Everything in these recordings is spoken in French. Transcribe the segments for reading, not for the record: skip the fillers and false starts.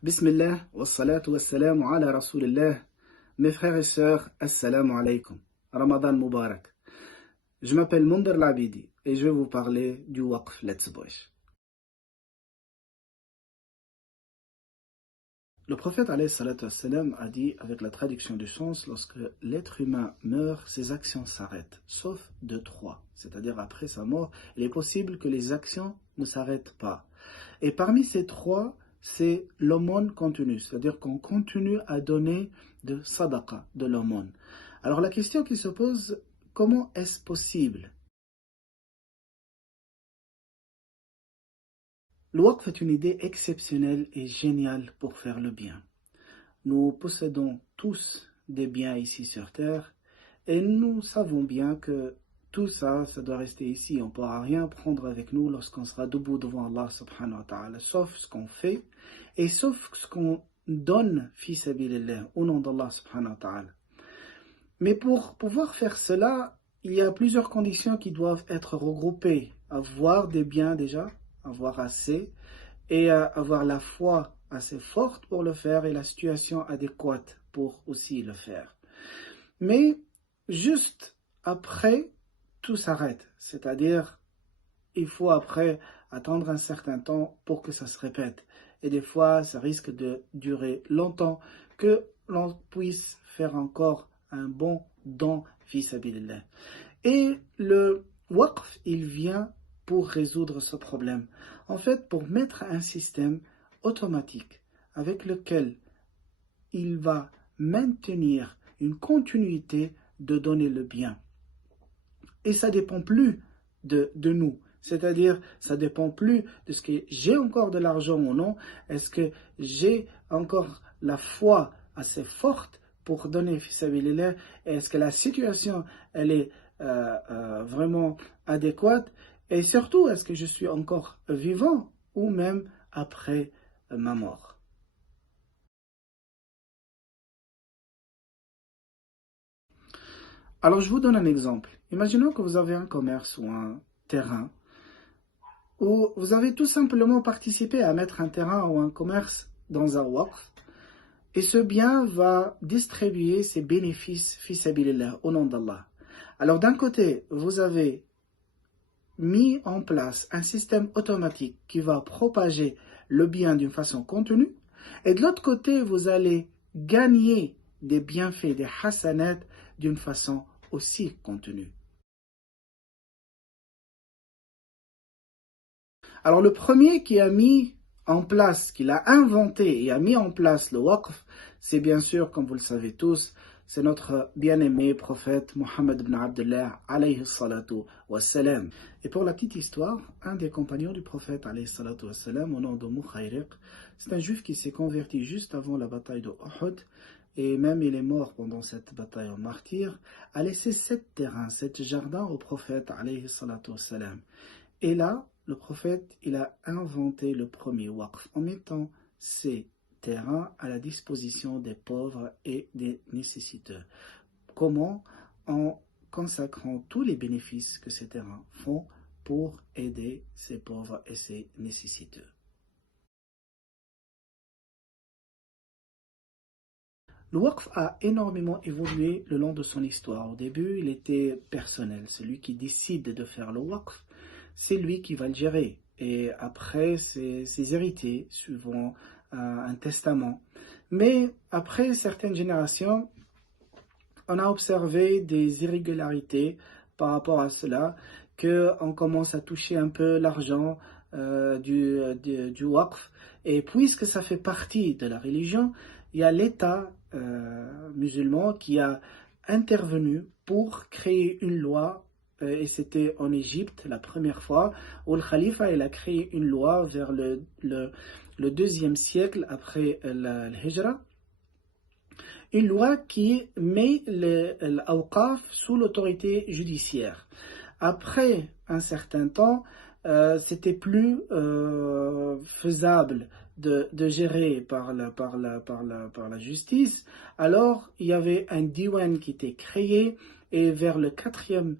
Bismillah, wassalatu wassalamu ala rasulillah. Mes frères et sœurs, assalamu alaikum. Ramadan Mubarak. Je m'appelle Monder Labidi et je vais vous parler du Waqf Let's Boys. Le prophète alayhi salatu wassalam a dit, avec la traduction du sens, lorsque l'être humain meurt, ses actions s'arrêtent, sauf de trois. C'est-à-dire après sa mort, il est possible que les actions ne s'arrêtent pas. Et parmi ces trois, c'est l'aumône continue, c'est-à-dire qu'on continue à donner de sadaqa, de l'aumône. Alors la question qui se pose, comment est-ce possible? Le waqf est une idée exceptionnelle et géniale pour faire le bien. Nous possédons tous des biens ici sur terre et nous savons bien que tout ça, ça doit rester ici. On ne pourra rien prendre avec nous lorsqu'on sera debout devant Allah subhanahu wa ta'ala, sauf ce qu'on fait et sauf ce qu'on donne fi sabilillah, au nom d'Allah subhanahu wa ta'ala. Mais pour pouvoir faire cela, il y a plusieurs conditions qui doivent être regroupées. Avoir des biens déjà, avoir assez, et avoir la foi assez forte pour le faire et la situation adéquate pour aussi le faire. Mais juste après, tout s'arrête. C'est-à-dire, il faut après attendre un certain temps pour que ça se répète. Et des fois, ça risque de durer longtemps que l'on puisse faire encore un bon don fi sabilillah. Et le waqf, il vient pour résoudre ce problème. En fait, pour mettre un système automatique avec lequel il va maintenir une continuité de donner le bien. Et ça ne dépend plus de nous. C'est-à-dire, ça ne dépend plus de ce que j'ai encore de l'argent ou non. Est-ce que j'ai encore la foi assez forte pour donner fi sabilillah? Est-ce que la situation, elle est vraiment adéquate? Et surtout, est-ce que je suis encore vivant ou même après ma mort? Alors, je vous donne un exemple. Imaginons que vous avez un commerce ou un terrain où vous avez tout simplement participé à mettre un terrain ou un commerce dans un waqf et ce bien va distribuer ses bénéfices fi sabilillah, au nom d'Allah. Alors, d'un côté, vous avez mis en place un système automatique qui va propager le bien d'une façon contenue, et de l'autre côté, vous allez gagner des bienfaits, des hasanat, d'une façon aussi contenue. Alors le premier qui a mis en place, qui l'a inventé et a mis en place le waqf, c'est bien sûr, comme vous le savez tous, c'est notre bien-aimé prophète Mohammed ibn Abdullah alayhi salatu wassalam. Et pour la petite histoire, un des compagnons du prophète alayhi salatu wassalam, au nom de Mukhayriq, c'est un juif qui s'est converti juste avant la bataille de Uhud, et même il est mort pendant cette bataille en martyr, a laissé 7 terrains, 7 jardins au prophète alayhi salatu wassalam. Et là, le prophète, il a inventé le premier waqf en mettant ces terrains à la disposition des pauvres et des nécessiteux. Comment? En consacrant tous les bénéfices que ces terrains font pour aider ces pauvres et ces nécessiteux. Le waqf a énormément évolué le long de son histoire. Au début, il était personnel. Celui qui décide de faire le waqf, c'est lui qui va le gérer. Et après, c'est ses héritiers, suivant un testament. Mais après certaines générations, on a observé des irrégularités par rapport à cela, qu'on commence à toucher un peu l'argent du waqf. Et puisque ça fait partie de la religion, il y a l'État musulman qui a intervenu pour créer une loi, et c'était en Égypte la première fois, où le khalifa il a créé une loi vers le 2e siècle après l'Hijra, une loi qui met l'awqaf sous l'autorité judiciaire. Après un certain temps, c'était plus faisable de gérer par la justice. Alors, il y avait un diwan qui était créé et vers le 4e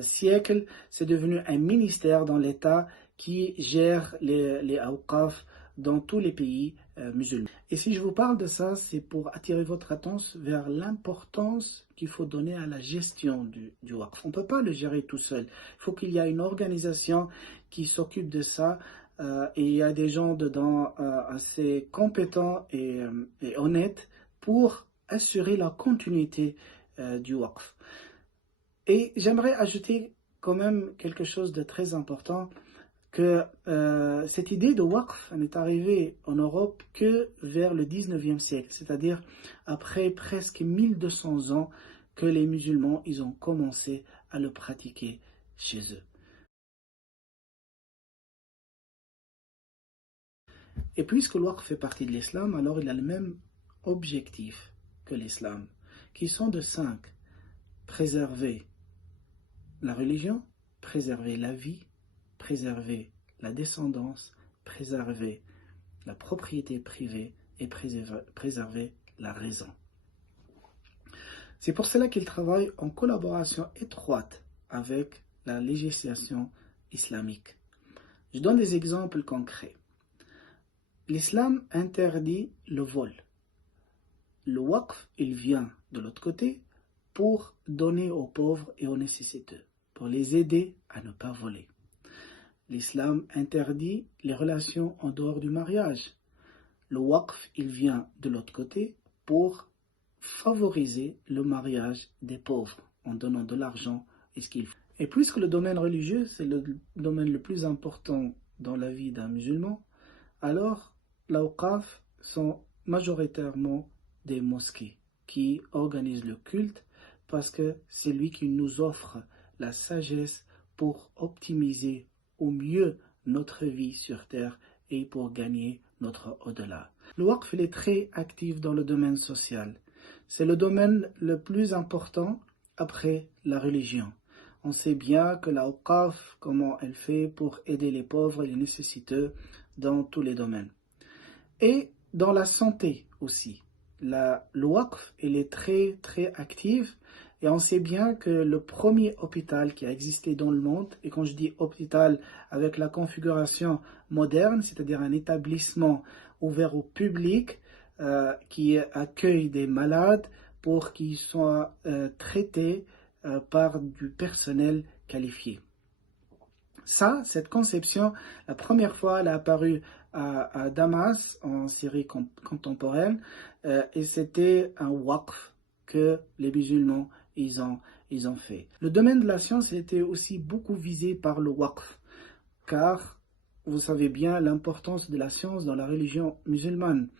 siècle, c'est devenu un ministère dans l'État qui gère les awqaf dans tous les pays musulmans. Et si je vous parle de ça, c'est pour attirer votre attention vers l'importance qu'il faut donner à la gestion du waqf. On ne peut pas le gérer tout seul. Il faut qu'il y ait une organisation qui s'occupe de ça. Et il y a des gens dedans assez compétents et honnêtes pour assurer la continuité du waqf. Et j'aimerais ajouter quand même quelque chose de très important, que cette idée de waqf n'est arrivée en Europe que vers le 19e siècle, c'est-à-dire après presque 1200 ans que les musulmans ils ont commencé à le pratiquer chez eux. Et puisque le waqf fait partie de l'islam, alors il a le même objectif que l'islam, qui sont de 5: préserver la religion, préserver la vie, préserver la descendance, préserver la propriété privée et préserver la raison. C'est pour cela qu'il travaille en collaboration étroite avec la législation islamique. Je donne des exemples concrets. L'islam interdit le vol. Le waqf, il vient de l'autre côté pour donner aux pauvres et aux nécessiteux, pour les aider à ne pas voler. L'islam interdit les relations en dehors du mariage. Le waqf, il vient de l'autre côté pour favoriser le mariage des pauvres en donnant de l'argent et ce qu'il faut. Et puisque le domaine religieux, c'est le domaine le plus important dans la vie d'un musulman, alors les awqaf sont majoritairement des mosquées qui organisent le culte parce que c'est lui qui nous offre la sagesse pour optimiser au mieux notre vie sur terre et pour gagner notre au-delà. Le waqf est très actif dans le domaine social. C'est le domaine le plus important après la religion. On sait bien que la waqf, comment elle fait pour aider les pauvres et les nécessiteux dans tous les domaines. Et dans la santé aussi. Le waqf, il est très très actif. Et on sait bien que le premier hôpital qui a existé dans le monde, et quand je dis hôpital avec la configuration moderne, c'est-à-dire un établissement ouvert au public qui accueille des malades pour qu'ils soient traités par du personnel qualifié. Cette conception, la première fois, elle a apparu à Damas, en Syrie contemporaine, et c'était un waqf que les musulmans ils ont fait. Le domaine de la science était aussi beaucoup visé par le waqf, car vous savez bien l'importance de la science dans la religion musulmane,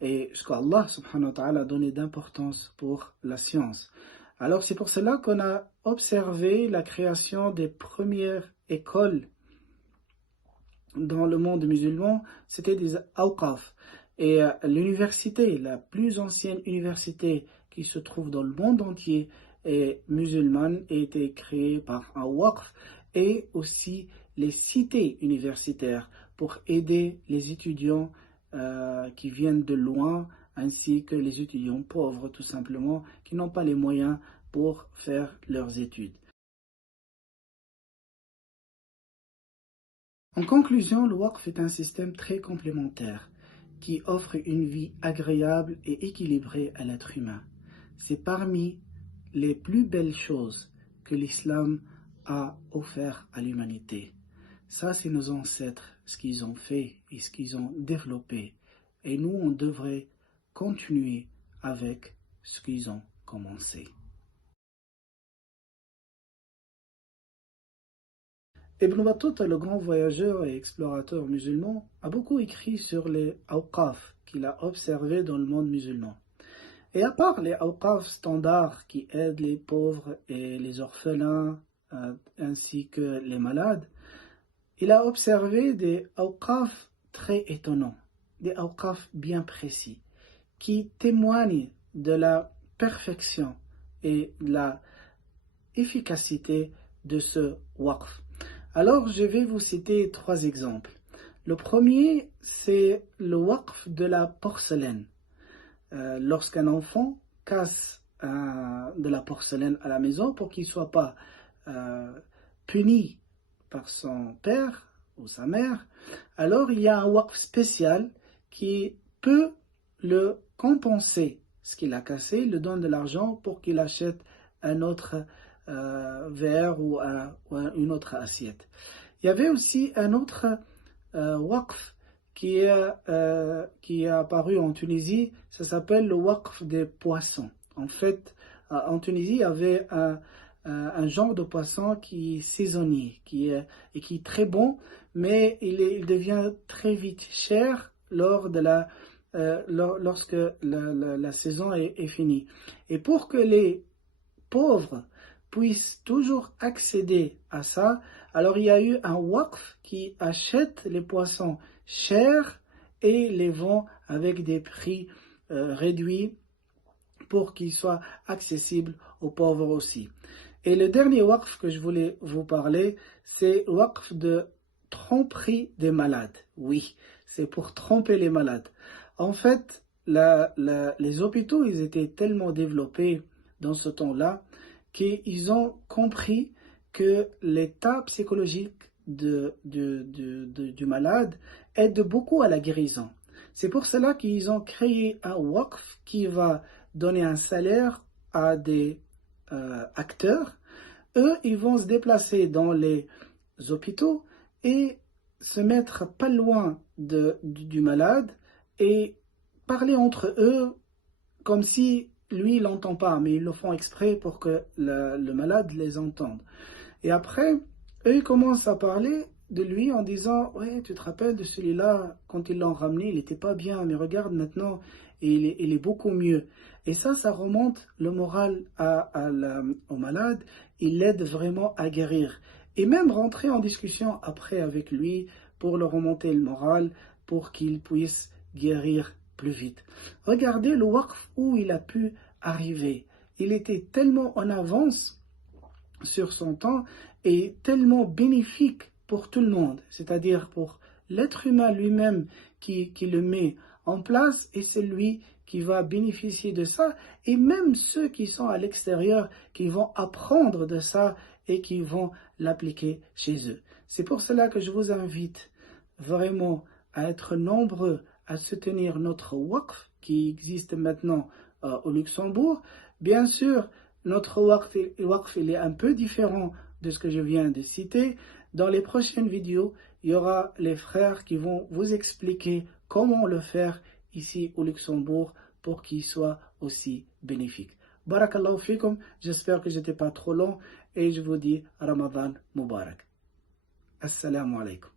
et ce qu'Allah subhanahu wa ta'ala a donné d'importance pour la science. Alors c'est pour cela qu'on a observé la création des premières écoles dans le monde musulman, c'était des awqaf. Et l'université, la plus ancienne université qui se trouve dans le monde entier est musulmane, a été créée par un waqf, et aussi les cités universitaires pour aider les étudiants qui viennent de loin, ainsi que les étudiants pauvres tout simplement, qui n'ont pas les moyens pour faire leurs études. En conclusion, le waqf est un système très complémentaire qui offre une vie agréable et équilibrée à l'être humain. C'est parmi les plus belles choses que l'islam a offert à l'humanité. Ça, c'est nos ancêtres, ce qu'ils ont fait et ce qu'ils ont développé. Et nous, on devrait continuer avec ce qu'ils ont commencé. Ibn Battuta, le grand voyageur et explorateur musulman, a beaucoup écrit sur les awqaf qu'il a observés dans le monde musulman. Et à part les awqaf standards qui aident les pauvres et les orphelins ainsi que les malades, il a observé des awqaf très étonnants, des awqaf bien précis, qui témoignent de la perfection et de la efficacité de ce waqf. Alors, je vais vous citer 3 exemples. Le premier, c'est le waqf de la porcelaine. Lorsqu'un enfant casse de la porcelaine à la maison pour qu'il ne soit pas puni par son père ou sa mère, alors il y a un waqf spécial qui peut le compenser, ce qu'il a cassé, il lui donne de l'argent pour qu'il achète un autre verre ou une autre assiette. Il y avait aussi un autre waqf qui est apparu en Tunisie, ça s'appelle le waqf des poissons. En fait, en Tunisie, il y avait un genre de poisson qui est saisonnier, qui est très bon, mais il devient très vite cher lorsque la saison est finie. Et pour que les pauvres puissent toujours accéder à ça, alors il y a eu un waqf qui achète les poissons chers et les vend avec des prix réduits pour qu'ils soient accessibles aux pauvres aussi. Et le dernier waqf que je voulais vous parler, c'est le waqf de tromperie des malades. Oui, c'est pour tromper les malades. En fait, les hôpitaux, ils étaient tellement développés dans ce temps-là qu'ils ont compris que l'état psychologique du malade aide beaucoup à la guérison. C'est pour cela qu'ils ont créé un waqf qui va donner un salaire à des acteurs. Eux, ils vont se déplacer dans les hôpitaux et se mettre pas loin du malade et parler entre eux comme si lui, il n'entend pas, mais ils le font exprès pour que le malade les entende. Et après, eux, ils commencent à parler de lui en disant « Ouais, tu te rappelles de celui-là, quand ils l'ont ramené, il n'était pas bien, mais regarde maintenant, il est beaucoup mieux. » Et ça remonte le moral au malade, il l'aide vraiment à guérir. Et même rentrer en discussion après avec lui pour le remonter le moral, pour qu'il puisse guérir plus vite. Regardez le waqf où il a pu arriver. Il était tellement en avance sur son temps et tellement bénéfique pour tout le monde, c'est-à-dire pour l'être humain lui-même qui le met en place et c'est lui qui va bénéficier de ça et même ceux qui sont à l'extérieur qui vont apprendre de ça et qui vont l'appliquer chez eux. C'est pour cela que je vous invite vraiment à être nombreux à soutenir notre waqf qui existe maintenant au Luxembourg. Bien sûr, notre waqf il est un peu différent de ce que je viens de citer. Dans les prochaines vidéos, il y aura les frères qui vont vous expliquer comment le faire ici au Luxembourg pour qu'il soit aussi bénéfique. Barakallahu fikum, j'espère que je n'étais pas trop long et je vous dis Ramadan Mubarak. Assalamu alaikum.